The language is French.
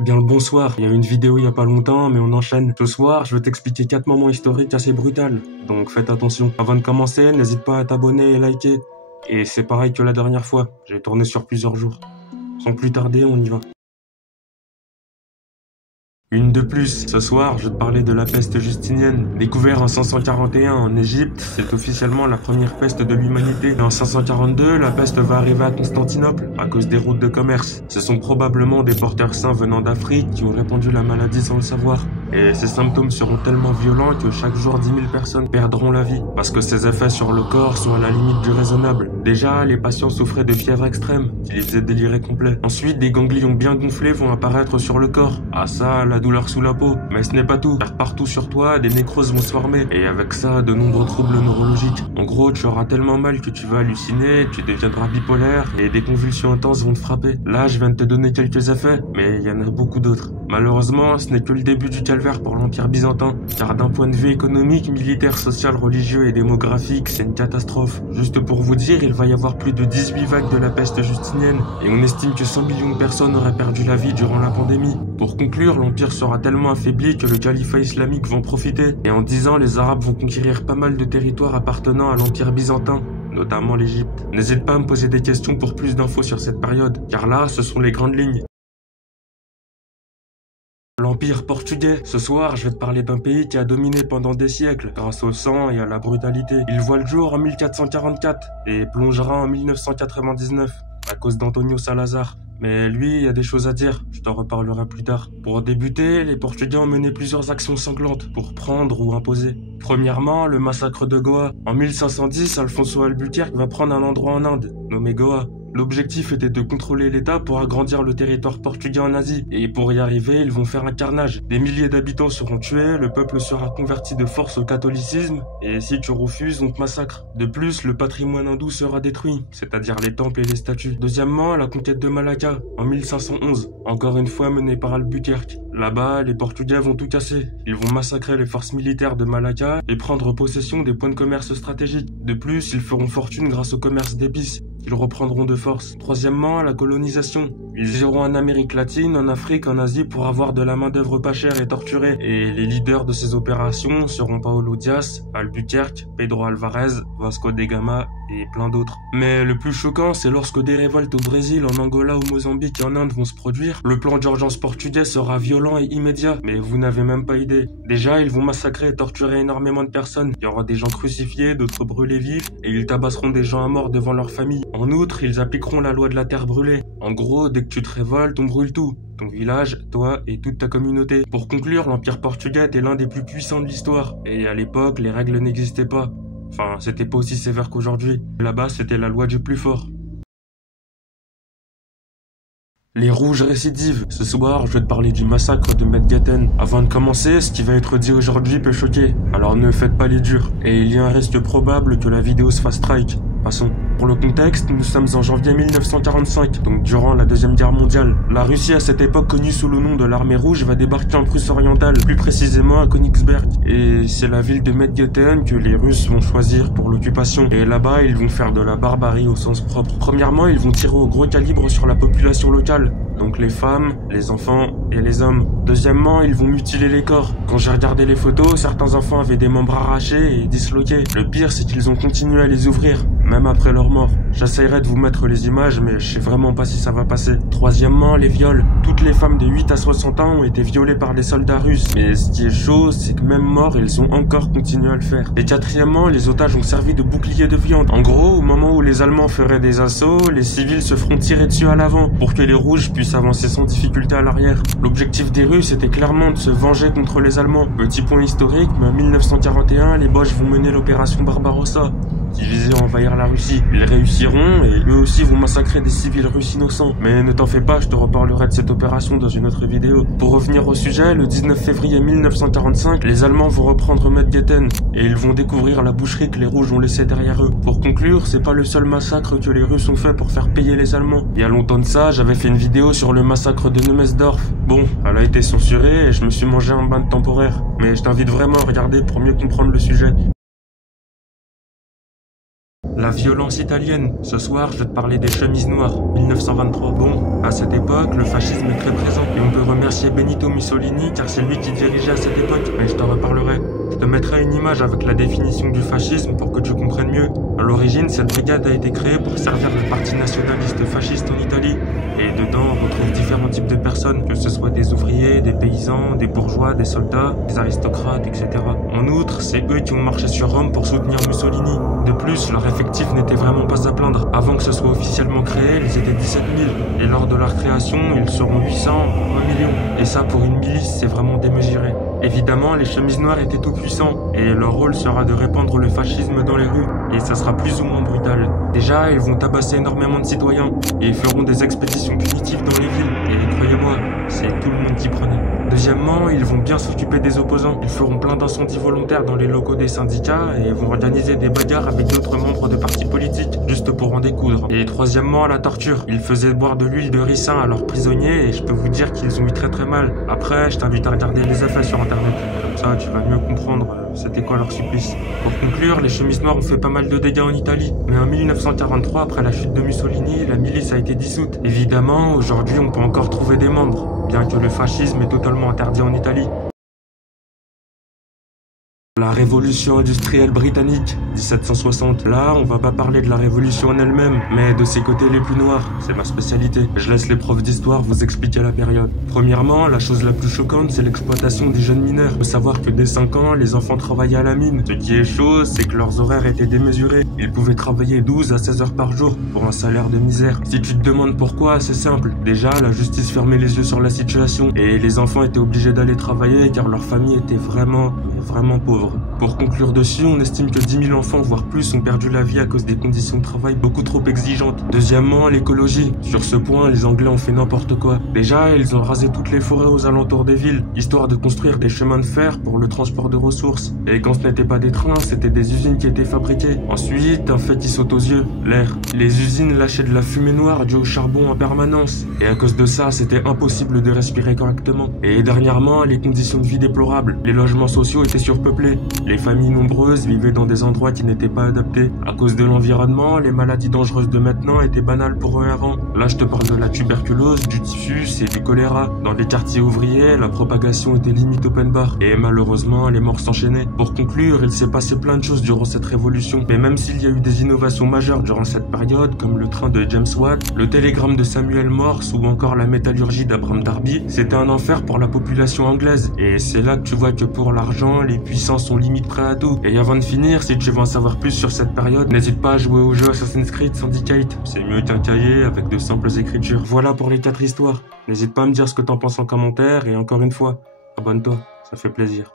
Bien le bonsoir, il y a eu une vidéo il y a pas longtemps, mais on enchaîne. Ce soir, je vais t'expliquer 4 moments historiques assez brutals, donc faites attention. Avant de commencer, n'hésite pas à t'abonner et liker. Et c'est pareil que la dernière fois, j'ai tourné sur plusieurs jours. Sans plus tarder, on y va. Une de plus, ce soir, je vais te parler de la peste justinienne. Découvert en 541 en Égypte, c'est officiellement la première peste de l'humanité. Et en 542, la peste va arriver à Constantinople, à cause des routes de commerce. Ce sont probablement des porteurs sains venant d'Afrique qui ont répandu la maladie sans le savoir. Et ces symptômes seront tellement violents que chaque jour 10 000 personnes perdront la vie, parce que ces effets sur le corps sont à la limite du raisonnable. Déjà, les patients souffraient de fièvre extrême, qui les faisait délirer complet. Ensuite, des ganglions bien gonflés vont apparaître sur le corps. Ah ça, la douleur sous la peau. Mais ce n'est pas tout, car partout sur toi, des nécroses vont se former, et avec ça, de nombreux troubles neurologiques. En gros, tu auras tellement mal que tu vas halluciner, tu deviendras bipolaire, et des convulsions intenses vont te frapper. Là, je viens de te donner quelques effets, mais il y en a beaucoup d'autres. Malheureusement, ce n'est que le début du calvaire pour l'Empire byzantin, car d'un point de vue économique, militaire, social, religieux et démographique, c'est une catastrophe. Juste pour vous dire, il va y avoir plus de 18 vagues de la peste justinienne, et on estime que 100 millions de personnes auraient perdu la vie durant la pandémie. Pour conclure, l'Empire sera tellement affaibli que le califat islamique va en profiter, et en 10 ans, les Arabes vont conquérir pas mal de territoires appartenant à l'Empire byzantin, notamment l'Égypte. N'hésite pas à me poser des questions pour plus d'infos sur cette période, car là, ce sont les grandes lignes. L'Empire portugais. Ce soir, je vais te parler d'un pays qui a dominé pendant des siècles, grâce au sang et à la brutalité. Il voit le jour en 1444 et plongera en 1999, à cause d'Antonio Salazar. Mais lui, il y a des choses à dire, je t'en reparlerai plus tard. Pour débuter, les Portugais ont mené plusieurs actions sanglantes pour prendre ou imposer. Premièrement, le massacre de Goa. En 1510, Alfonso Albuquerque va prendre un endroit en Inde, nommé Goa. L'objectif était de contrôler l'État pour agrandir le territoire portugais en Asie. Et pour y arriver, ils vont faire un carnage. Des milliers d'habitants seront tués, le peuple sera converti de force au catholicisme, et si tu refuses, on te massacre. De plus, le patrimoine hindou sera détruit, c'est-à-dire les temples et les statues. Deuxièmement, la conquête de Malacca, en 1511, encore une fois menée par Albuquerque. Là-bas, les Portugais vont tout casser. Ils vont massacrer les forces militaires de Malacca et prendre possession des points de commerce stratégiques. De plus, ils feront fortune grâce au commerce d'épices, qu'ils reprendront de force. Troisièmement, la colonisation. Ils iront en Amérique latine, en Afrique, en Asie pour avoir de la main-d'œuvre pas chère et torturée. Et les leaders de ces opérations seront Paulo Dias, Albuquerque, Pedro Alvarez, Vasco da Gama et plein d'autres. Mais le plus choquant, c'est lorsque des révoltes au Brésil, en Angola, au Mozambique et en Inde vont se produire. Le plan d'urgence portugais sera violent et immédiat, mais vous n'avez même pas idée. Déjà, ils vont massacrer et torturer énormément de personnes. Il y aura des gens crucifiés, d'autres brûlés vifs, et ils tabasseront des gens à mort devant leur famille. En outre, ils appliqueront la loi de la terre brûlée. En gros, dès que tu te révoltes, on brûle tout. Ton village, toi et toute ta communauté. Pour conclure, l'Empire portugais était l'un des plus puissants de l'histoire. Et à l'époque, les règles n'existaient pas. Enfin, c'était pas aussi sévère qu'aujourd'hui. Là-bas, c'était la loi du plus fort. Les rouges récidives. Ce soir, je vais te parler du massacre de Medgaten. Avant de commencer, ce qui va être dit aujourd'hui peut choquer. Alors ne faites pas les durs. Et il y a un risque probable que la vidéo se fasse strike. Passons. Pour le contexte, nous sommes en janvier 1945, donc durant la Deuxième Guerre mondiale. La Russie, à cette époque connue sous le nom de l'Armée Rouge, va débarquer en Prusse orientale, plus précisément à Königsberg. Et c'est la ville de Medgaten que les Russes vont choisir pour l'occupation. Et là-bas, ils vont faire de la barbarie au sens propre. Premièrement, ils vont tirer au gros calibre sur la population locale, donc les femmes, les enfants et les hommes. Deuxièmement, ils vont mutiler les corps. Quand j'ai regardé les photos, certains enfants avaient des membres arrachés et disloqués. Le pire, c'est qu'ils ont continué à les ouvrir, même après leur mort. J'essaierai de vous mettre les images, mais je sais vraiment pas si ça va passer. Troisièmement, les viols. Toutes les femmes de 8 à 60 ans ont été violées par des soldats russes. Mais ce qui est chaud, c'est que même morts, ils ont encore continué à le faire. Et quatrièmement, les otages ont servi de bouclier de viande. En gros, au moment où les Allemands feraient des assauts, les civils se feront tirer dessus à l'avant, pour que les rouges puissent avancer sans difficulté à l'arrière. L'objectif des Russes était clairement de se venger contre les Allemands. Petit point historique, mais en 1941, les Boches vont mener l'opération Barbarossa, qui visait à envahir la Russie. Ils réussiront et eux aussi vont massacrer des civils russes innocents. Mais ne t'en fais pas, je te reparlerai de cette opération dans une autre vidéo. Pour revenir au sujet, le 19 février 1945, les Allemands vont reprendre Medgaten et ils vont découvrir la boucherie que les Rouges ont laissée derrière eux. Pour conclure, c'est pas le seul massacre que les Russes ont fait pour faire payer les Allemands. Il y a longtemps de ça, j'avais fait une vidéo sur le massacre de Nemesdorf. Bon, elle a été censurée et je me suis mangé un bain de temporaire. Mais je t'invite vraiment à regarder pour mieux comprendre le sujet. La violence italienne. Ce soir, je vais te parler des chemises noires, 1923. Bon, à cette époque, le fascisme est très présent et on peut remercier Benito Mussolini car c'est lui qui dirigeait à cette époque, mais je t'en reparlerai. Je te mettrai une image avec la définition du fascisme pour que tu comprennes mieux. À l'origine, cette brigade a été créée pour servir le parti nationaliste fasciste en Italie. Et dedans, on retrouve différents types de personnes, que ce soit des ouvriers, des paysans, des bourgeois, des soldats, des aristocrates, etc. En outre, c'est eux qui ont marché sur Rome pour soutenir Mussolini. De plus, leur effectif n'était vraiment pas à plaindre. Avant que ce soit officiellement créé, ils étaient 17 000. Et lors de leur création, ils seront 800, 1 million. Et ça, pour une milice, c'est vraiment démesuré. Évidemment, les chemises noires étaient tout puissants, et leur rôle sera de répandre le fascisme dans les rues, et ça sera plus ou moins brutal. Déjà, ils vont tabasser énormément de citoyens, et ils feront des expéditions punitives dans les villes, et croyez-moi, c'est tout le monde qui prenait. Deuxièmement, ils vont bien s'occuper des opposants. Ils feront plein d'incendies volontaires dans les locaux des syndicats et vont organiser des bagarres avec d'autres membres de partis politiques, juste pour en découdre. Et troisièmement, la torture. Ils faisaient boire de l'huile de ricin à leurs prisonniers et je peux vous dire qu'ils ont eu très mal. Après, je t'invite à regarder les effets sur internet. Comme ça, tu vas mieux comprendre c'était quoi leur supplice. Pour conclure, les chemises noires ont fait pas mal de dégâts en Italie. Mais en 1943, après la chute de Mussolini, la milice a été dissoute. Évidemment, aujourd'hui, on peut encore trouver des membres, bien que le fascisme est totalement interdit en Italie. La révolution industrielle britannique, 1760. Là, on va pas parler de la révolution en elle-même, mais de ses côtés les plus noirs. C'est ma spécialité. Je laisse les profs d'histoire vous expliquer la période. Premièrement, la chose la plus choquante, c'est l'exploitation des jeunes mineurs. Faut savoir que dès 5 ans, les enfants travaillaient à la mine. Ce qui est chaud, c'est que leurs horaires étaient démesurés. Ils pouvaient travailler 12 à 16 heures par jour pour un salaire de misère. Si tu te demandes pourquoi, c'est simple. Déjà, la justice fermait les yeux sur la situation et les enfants étaient obligés d'aller travailler car leur famille était vraiment pauvre. Pour conclure dessus, on estime que 10 000 enfants, voire plus, ont perdu la vie à cause des conditions de travail beaucoup trop exigeantes. Deuxièmement, l'écologie. Sur ce point, les Anglais ont fait n'importe quoi. Déjà, ils ont rasé toutes les forêts aux alentours des villes, histoire de construire des chemins de fer pour le transport de ressources. Et quand ce n'était pas des trains, c'était des usines qui étaient fabriquées. Ensuite, un fait qui saute aux yeux, l'air. Les usines lâchaient de la fumée noire due au charbon en permanence. Et à cause de ça, c'était impossible de respirer correctement. Et dernièrement, les conditions de vie déplorables. Les logements sociaux étaient surpeuplés. Les familles nombreuses vivaient dans des endroits qui n'étaient pas adaptés. À cause de l'environnement, les maladies dangereuses de maintenant étaient banales pour eux avant. Là, je te parle de la tuberculose, du typhus et du choléra. Dans les quartiers ouvriers, la propagation était limite open bar. Et malheureusement, les morts s'enchaînaient. Pour conclure, il s'est passé plein de choses durant cette révolution. Mais même s'il y a eu des innovations majeures durant cette période, comme le train de James Watt, le télégramme de Samuel Morse ou encore la métallurgie d'Abraham Darby, c'était un enfer pour la population anglaise. Et c'est là que tu vois que pour l'argent, les puissants sont limite prêts à tout. Et avant de finir, si tu veux en savoir plus sur cette période, n'hésite pas à jouer au jeu Assassin's Creed Syndicate. C'est mieux qu'un cahier avec de simples écritures. Voilà pour les 4 histoires. N'hésite pas à me dire ce que t'en penses en commentaire et encore une fois, abonne-toi, ça fait plaisir.